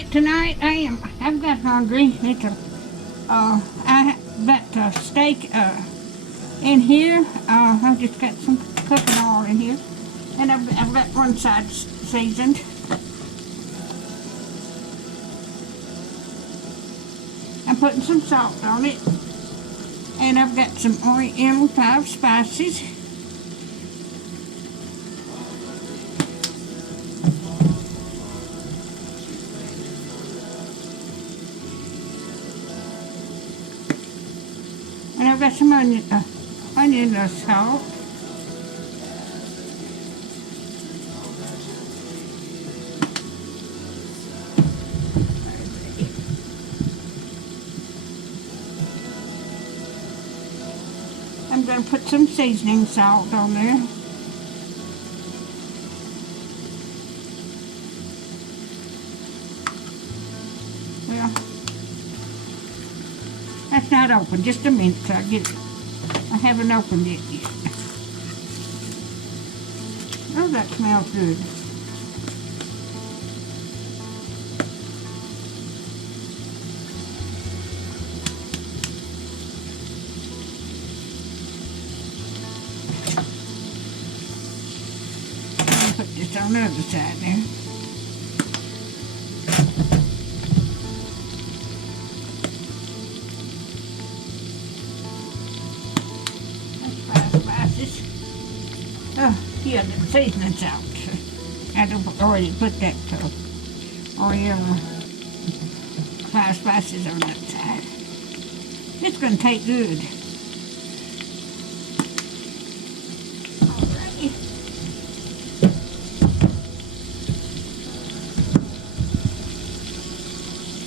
Alright, tonight I've got hungry. I've got steak in here. I just got some cooking oil in here. And I've got one side seasoned. I'm putting some salt on it. And I've got some Oriental 5 spices. And I've got some onion salt. I'm going to put some seasoning salt on there. Well, that's not open. Just a minute till I get it. I haven't opened it yet. Oh, that smells good. Put this on the other side there. That's 5 spices. Oh, yeah, the seasoning's out. I've already put that Oriental 5 spices on that side. It's going to taste good.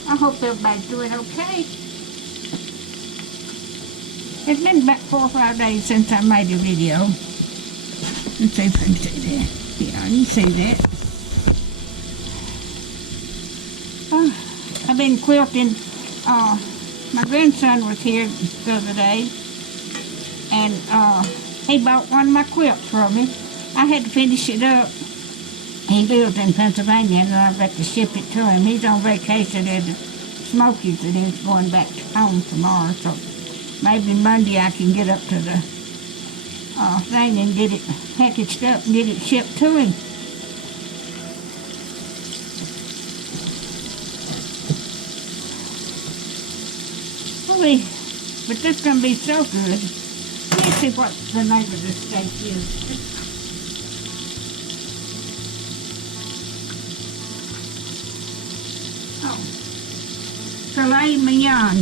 I hope everybody's doing okay. It's been about 4 or 5 days since I made a video. Let's see if I can see that. Yeah, you can see that. I've been quilting. My grandson was here the other day, and he bought one of my quilts from me. I had to finish it up. He lives in Pennsylvania, and I've got to ship it to him. He's on vacation at the Smokies, and he's going back home tomorrow. So maybe Monday I can get up to the thing and get it packaged up and get it shipped to him. But this is going to be so good. Let me see what the name of this steak is. Filet mignon,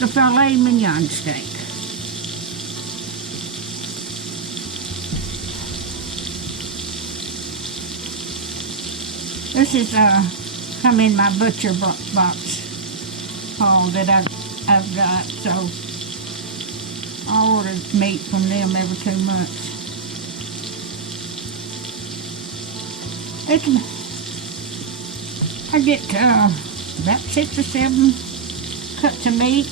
the filet mignon steak. This is come in my butcher box haul that I've got, so I order meat from them every 2 months. I get about 6 or 7 cuts of meat.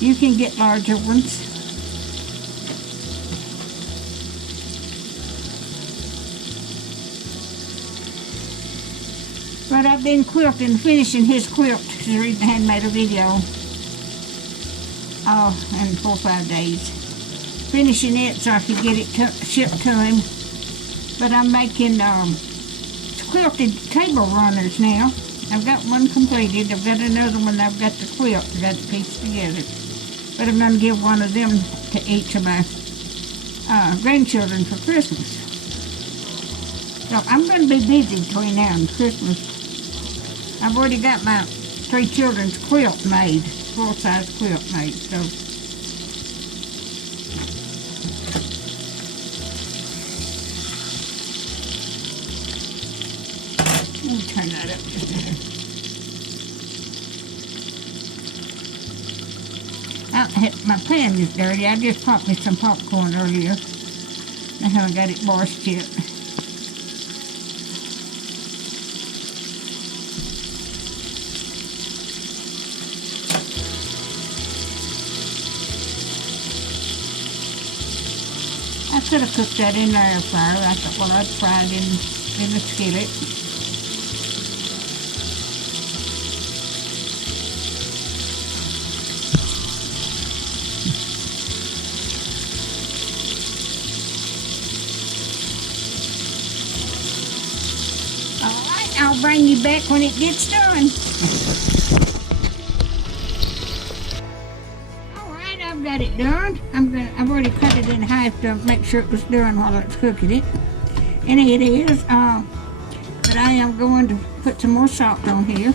You can get larger ones. But I've been quilting, finishing his quilt. That's the reason I hadn't made a video in 4 or 5 days. Finishing it so I could get it shipped to him. But I'm making quilted table runners now. I've got one completed. I've got another one. I've got the quilt. I've got to piece together. But I'm going to give one of them to each of my grandchildren for Christmas. So I'm going to be busy between now and Christmas. I've already got my 3 children's quilt made, full-size quilt made. So let me turn that up just a minute. My pan is dirty. I just popped me some popcorn earlier. I haven't got it washed yet. I could have cooked that in the air fryer. I thought, well, I'd fry it in the skillet. bring you back when it gets done. Alright, I've got it done. I've already cut it in half to make sure it was done while I was cooking it. And it is, but I am going to put some more salt on here.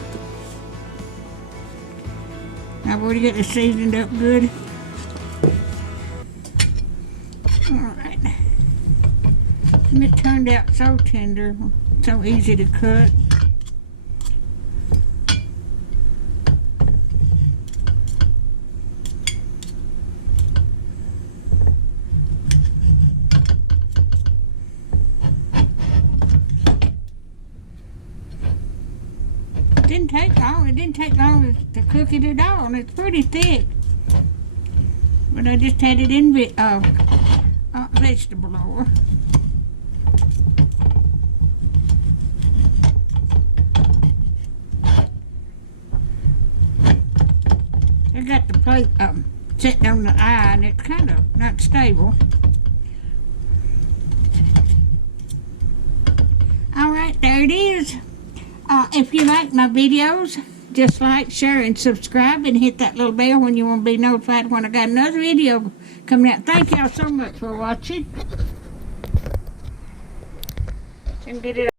I've already got it seasoned up good. Alright. And it turned out so tender, so easy to cut. It didn't take long to cook it at all, and it's pretty thick. But I just had it in vegetable oil. I got the plate sitting on the eye, and it's kind of not stable. Alright, there it is. If you like my videos, just like, share, and subscribe, and hit that little bell when you want to be notified when I got another video coming out. Thank y'all so much for watching. And get it